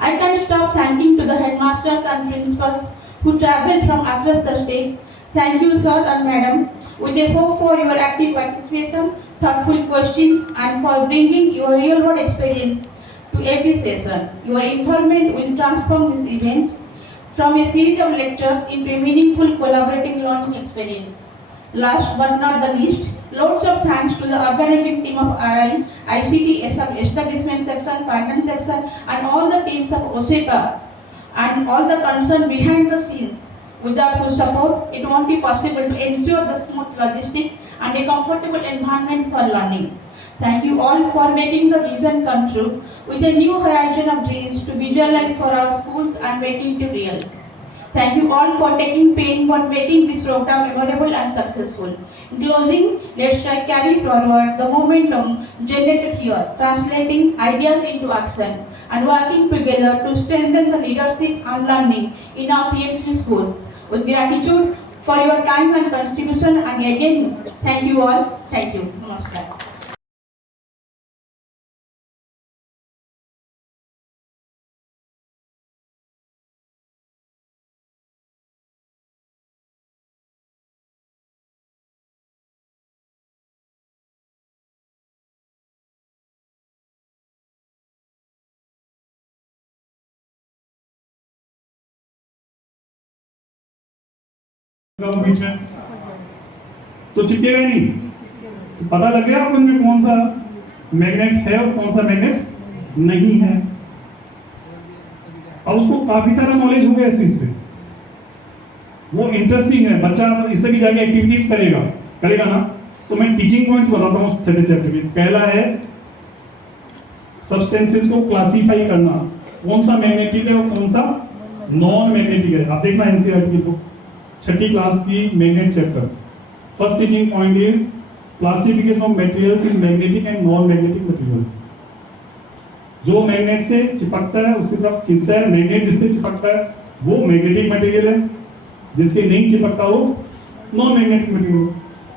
I can't stop thanking to the headmasters and principals who travelled from across the state. Thank you, sir and madam, with a hope for your active participation, thoughtful questions, and for bringing your real-world experience to every session. Your involvement will transform this event from a series of lectures into a meaningful collaborative learning experience. Last but not the least, loads of thanks to the organizing team of RI, ICT, Establishment Section, Finance Section, and all the teams of OSEPA and all the concern behind the scenes. Without whose support, it won't be possible to ensure the smooth logistics and a comfortable environment for learning. Thank you all for making the vision come true with a new horizon of dreams to visualize for our schools and making it real. Thank you all for taking pain for making this program memorable and successful. In closing, let's try carry forward the momentum generated here, translating ideas into action and working together to strengthen the leadership and learning in our PMC schools. With gratitude for your time and contribution, and again, thank you all. Thank you. Namaskar. बीच में तो चिपकेगा ही नहीं। तो पता लग गया आपको इनमें कौन सा मैग्नेट है और कौन सा मैग्नेट नहीं है। अब उसको काफी सारा नॉलेज हो गया इस चीज से, वो इंटरेस्टिंग है, बच्चा इस तरह की जाके एक्टिविटीज करेगा ना। तो मैं टीचिंग पॉइंट्स बताता हूँ छठे चैप्टर में। पहला है सब्सटेंसेस को क्लासिफाई करना, कौन सा मैग्नेटिक है और कौन सा नॉन मैग्नेटिक है। आप देखना एनसीईआरटी की बुक छठी क्लास की magnet chapter. First teaching point is classification of materials in magnetic and non magnetic materials. जो मैग्नेट से चिपकता है उसकी तरफ खींचता है, मैग्नेट जिससे चिपकता है वो मैग्नेटिक मटेरियल है, जिसके नहीं चिपकता वो नॉन मैग्नेटिक मटेरियल।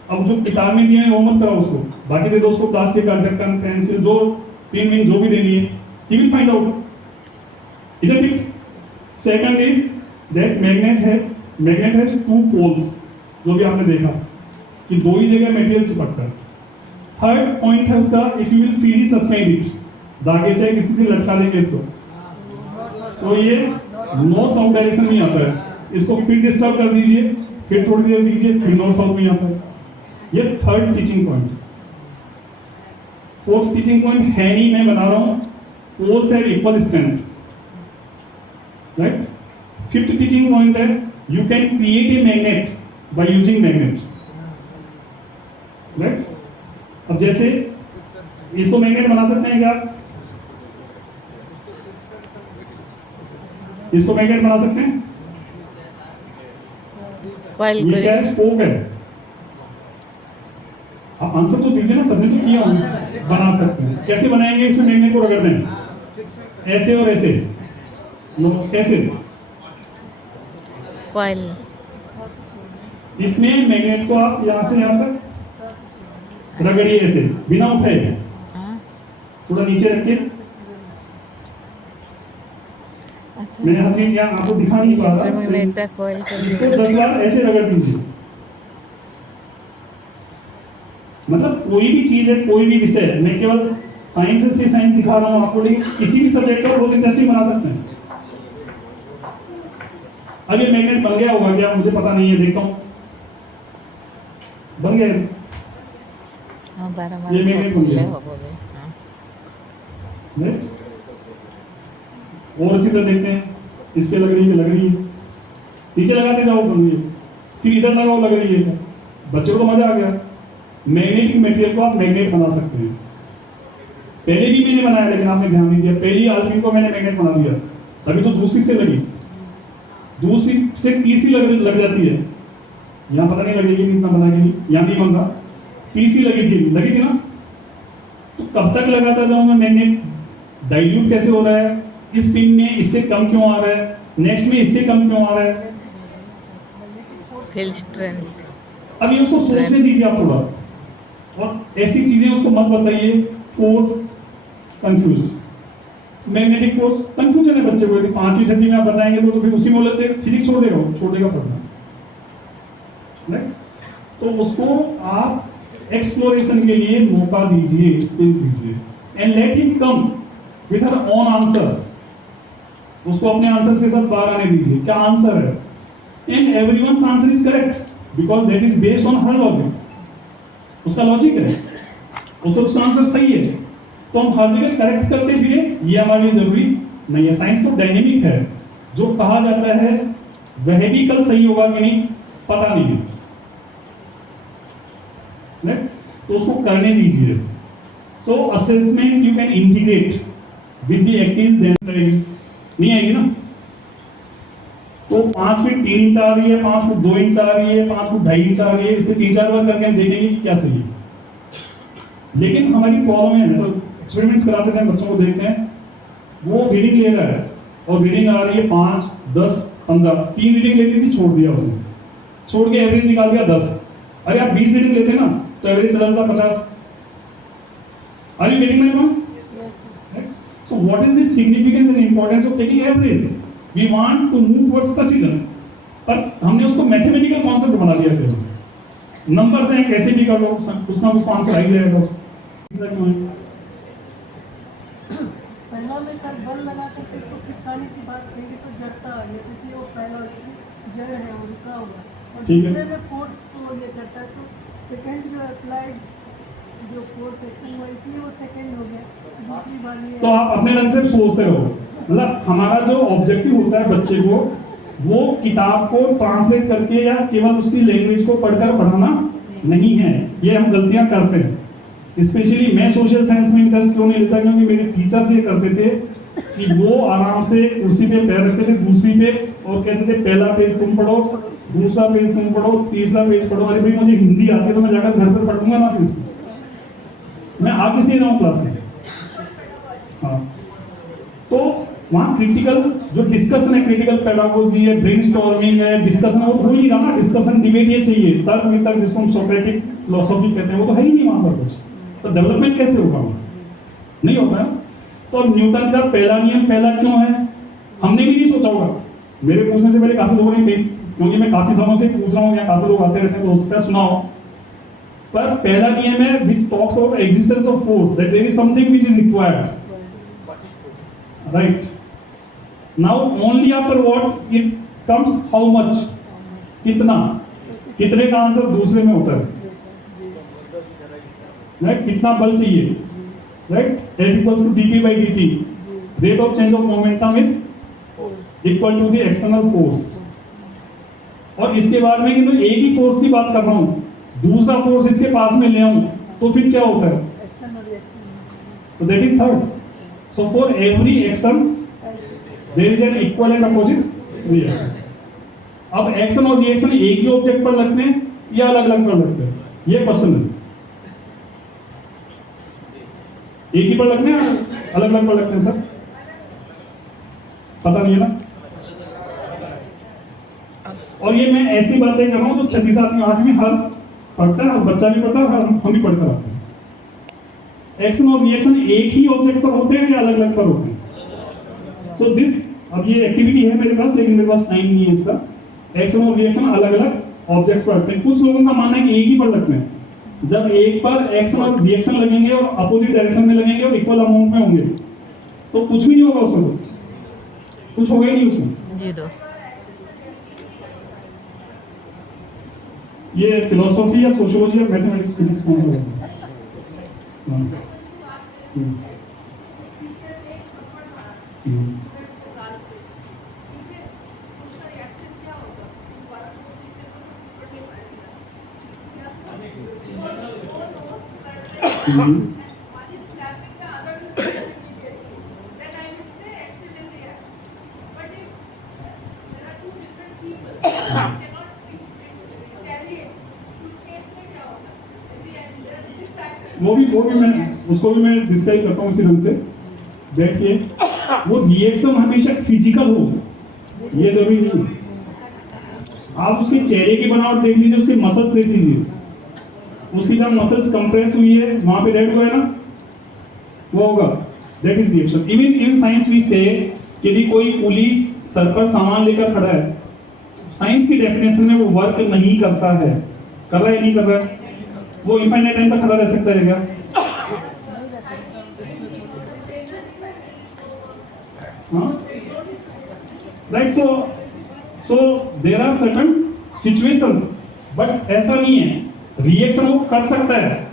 अब जो किताब में दिया है वो मत कराओ उसको, बाकी दे दो उसको प्लास्टिक का ढक्कन, पेंसिल, जो पिन विन जो भी देनी है, he will find out. Isn't it? Second is that magnet has two poles, जो भी आपने देखा कि दो ही जगह मटेरियल चिपकता है। थर्ड पॉइंट है उसका, if you will freely suspend it, धागे से किसी से लटका देंगे इसको तो ये नॉर्थ साउथ डायरेक्शन में आता है। इसको फिर डिस्टर्ब कर दीजिए, फिर थोड़ी देर दीजिए, फिर नॉर्थ साउथ में आता है। ये third teaching point. Fourth teaching point है नहीं, मैं बना रहा हूं, poles have equal strength, right. Fifth teaching point है you can create a magnet by using magnet, right. अब जैसे इसको मैग्नेट बना सकते हैं क्या? इसको मैग्नेट बना सकते हैं? ये क्या है? स्पोक है। आप आंसर तो दीजिए ना, सबने तो किया होगा। बना सकते हैं। कैसे बनाएंगे? इसमें मैग्नेट को रगड़ दें, ऐसे और ऐसे, कैसे? कॉइल। इसमें मैग्नेट को आप यहां से यहां तक रगड़िए ऐसे, बिना उठाए, थोड़ा नीचे रखिए। अच्छा, मैं हर चीज यहाँ आपको दिखा नहीं पा रहा, इसको 10 बार ऐसे रगड़ दीजिए। मतलब कोई भी चीज है, कोई भी विषय है, मैं केवल साइंस इसलिए साइंस दिखा रहा हूँ आपको, लेकिन किसी भी सब्जेक्ट का बहुत इंटरेस्टिंग बना सकते हैं। अब ये मैग्नेट बन गया होगा क्या? मुझे पता नहीं है, देखता हूँ। बन गया ये मैग्नेट बन गया, राइट। और अच्छी तरह देखते हैं, इस पे लग रही है, नीचे लगाते जाओ, बन रही है, फिर इधर लगाओ, लग रही है। बच्चों को मजा आ गया। मैग्नेटिक मटेरियल को आप मैग्नेट बना सकते हैं। पहले भी मैंने बनाया, लेकिन आपने ध्यान नहीं दिया। पहली आदमी को मैंने मैग्नेट बना दिया, तभी तो दूसरी से लगी, दूसरी से तीसरी लग जाती है। यहाँ पता नहीं लगेगी, इतना बनाएगी, यहाँ नहीं बनता, तीसरी लगी थी ना। तो कब तक लगाता जाऊंगा मैग्नेट? डाइल्यूट कैसे हो रहा है, इस पिन में इससे कम क्यों आ रहा है, नेक्स्ट में इससे कम क्यों आ रहा है। Field strength. अब ये उसको सोचने दीजिए आप थोड़ा, और ऐसी चीजें उसको मत बताइए। Force confused, magnetic force confusion है बच्चे को। यदि 5वीं 6वीं में आप बताएंगे तो फिर उसी में उलझ फिजिक्स छोड़ देगा पढ़ना, राइट। तो उसको आप एक्सप्लोरेशन के लिए मौका दीजिए, स्पेस दीजिए, and let him come with her own answers. उसको अपने आंसर्स के साथ बाहर आने दीजिए, क्या आंसर है, and everyone's answer is correct because that is based on her logic. उसका लॉजिक है, उसका आंसर सही है, तो हम हर जगह करेक्ट करते फिरे, ये हमारे लिए जरूरी नहीं है। साइंस तो डायनेमिक है, जो कहा जाता है वह भी कल सही होगा कि नहीं पता नहीं है, तो उसको करने दीजिए। So assessment you can integrate with the activities, then नहीं आएगी ना। तो 5 फीट 3 इंच आ रही है, 5 फीट 2 इंच आ रही है, 5 फीट 2.5 इंच आ रही है, इसलिए 3-4 बार करके हम देखेंगे कि क्या सही है। लेकिन हमारी प्रॉब्लम है, तो एक्सपेरिमेंट्स कराते थे, बच्चों को देखते हैं, वो रीडिंग ले रहा है और रीडिंग आ रही है 5, 10, 15, 3 रीडिंग लेती थी, छोड़ दिया उसने, छोड़ के एवरेज निकाल दिया 10। अरे आप 20 रीडिंग लेते ना तो एवरेज चला जाता 50। Are you getting my point? So what is the significance and importance of taking average? We want to move towards precision, पर हमने उसको मैथमेटिकल कॉन्सेप्ट बना दिया। फिर नंबर्स हैं, कैसे भी कर लो, कुछ ना कुछ आंसर आ ही जाएगा उसका। पहला में सर बल लगा कर इसको खिसकाने की बात कहेंगे तो जड़ता आ गई, इसलिए वो पहला जड़ है वो रुका हुआ। और ठीक है। दूसरे में फोर्स को ये करता है, तो सेकंड जो अप्लाइड जो फोर्स एक्शन हुआ इसलिए वो सेकंड हो गया। दूसरी बार ये तो आप अपने रंग से सोचते रहो, मतलब हमारा जो ऑब्जेक्टिव होता है बच्चे को, वो किताब को ट्रांसलेट करके या केवल उसकी लैंग्वेज को पढ़कर पढ़ाना नहीं है। ये हम गलतियां करते हैं। स्पेशली मैं सोशल साइंस में इंटरेस्ट क्यों नहीं लेता, क्योंकि मेरे टीचर्स ये करते थे कि वो आराम से कुर्सी पे पैर रखते थे, दूसरी पे, और कहते थे पहला पेज तुम पढ़ो, दूसरा पेज तुम पढ़ो, तीसरा पेज पढ़ो। अरे भाई मुझे हिंदी आती है तो मैं जाकर घर पर पढ़ूंगा ना, फिर मैं आ किस लिए रहा हूँ क्लास में। हाँ, तो वहाँ क्रिटिकल जो डिस्कशन है, क्रिटिकल पेडागोजी है, ब्रेनस्टॉर्मिंग है, डिस्कशन है, वो हो ही नहीं रहा ना। डिस्कशन डिबेट ये चाहिए, तर्क वितर्क जिसको हम सोक्रेटिक फिलोसॉफी कहते हैं, वो तो है ही नहीं वहाँ पर कुछ। तो डेवलपमेंट कैसे होगा वहाँ? नहीं होता है। तो अब न्यूटन का पहला नियम पहला क्यों है, हमने भी नहीं सोचा होगा। मेरे पूछने से पहले काफी लोगों ने, क्योंकि मैं काफी समों से पूछ रहा हूँ, या काफी लोग आते रहते हैं तो हो सकता है सुना हो। पर पहला नियम है which talks about existence of force, that there is something which is required, right? Now only after what it comes how much, कितना, कितने का आंसर दूसरे में होता है, right? कितना बल चाहिए, right? F equals to dp by dt, rate of change of momentum is equal to the external force। और इसके बाद में कि तो एक ही फोर्स की बात कर रहा हूं, दूसरा फोर्स इसके पास में ले आऊं तो फिर क्या होता है, एक्शन और रिएक्शन। तो that is third. So for every action there is an equal and opposite reaction. अब एक्शन और रिएक्शन एक ही ऑब्जेक्ट पर लगते हैं या अलग अलग पर लगते हैं, ये क्वेश्चन है। एक ही पर लगते हैं, अलग अलग पर लगते हैं सर, पता नहीं है ना। और ये मैं ऐसी बातें कर रहा हूं तो 6वीं 7वीं 8वीं हर पढ़ता है, बच्चा भी पढ़ता है, हम भी पढ़ते रहते हैं। एक्शन और रिएक्शन एक ही ऑब्जेक्ट पर होते हैं या अलग अलग पर होते हैं। सो दिस, अब ये एक्टिविटी है मेरे पास, लेकिन मेरे पास टाइम नहीं है इसका। एक्शन और रिएक्शन अलग अलग ऑब्जेक्ट्स पर लगते हैं। कुछ लोगों का मानना है कि एक ही पर लगते हैं। जब एक पर एक्शन और रिएक्शन लगेंगे और अपोजिट डायरेक्शन में लगेंगे और इक्वल अमाउंट में होंगे तो कुछ भी नहीं होगा उसमें, तो कुछ होगा ही नहीं उसमें। जीरो। ये फिलोसॉफी या सोशियोलॉजी या मैथमेटिक्स फिजिक्स कौन सा है? वो भी मैं उसको भी मैं डिस्क्राइब करता हूँ इसी ढंग से। देखिए, वो रिएक्शन हमेशा फिजिकल हो, ये जरूरी नहीं। आप उसके चेहरे की बनावट देख लीजिए, उसके मसल्स देख लीजिए, उसकी जब मसल्स कंप्रेस हुई है वहां पे रेड हुआ है ना, वो होगा, that is reaction. Even in science we say कि यदि कोई पुलिस सर पर सामान लेकर खड़ा है, साइंस की डेफिनेशन में वो वर्क नहीं करता है, कर रहा है नहीं कर रहा है, वो इनफाइनाइट टाइम तक खड़ा रह सकता है क्या? Right. So there are certain situations, but ऐसा नहीं है। रिएक्शन वो कर सकता है,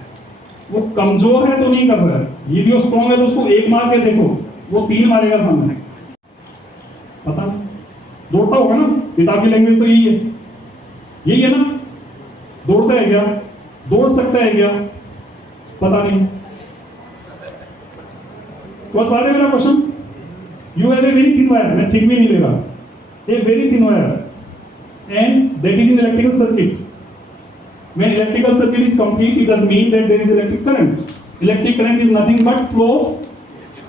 वो कमजोर है तो नहीं कर रहा है। यदि वो स्ट्रॉन्ग है तो उसको एक मार के देखो, वो 3 मारेगा सामने, पता नहीं, दौड़ता होगा ना। किताब की लैंग्वेज तो यही है ना। दौड़ता है क्या, दौड़ सकता है क्या, पता नहीं। समझ पा रहे मेरा question? You have a very thin wire, मैं थिक भी नहीं ले रहा, a very thin wire, and that is in electrical circuit. When electrical circuit is complete, it does mean that there is electric current. Electric current is nothing but flow of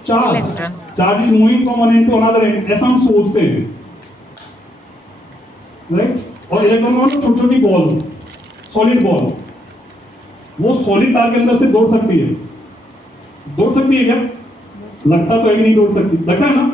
charge. Electron. Charge is moving from one end to another end. ऐसा हम सोचते हैं, right? और electron को छोटी छोटी ball, solid ball, वो solid तार के अंदर से दौड़ सकती है। दौड़ सकती है क्या? लगता तो है कि नहीं दौड़ सकती, लगता है ना।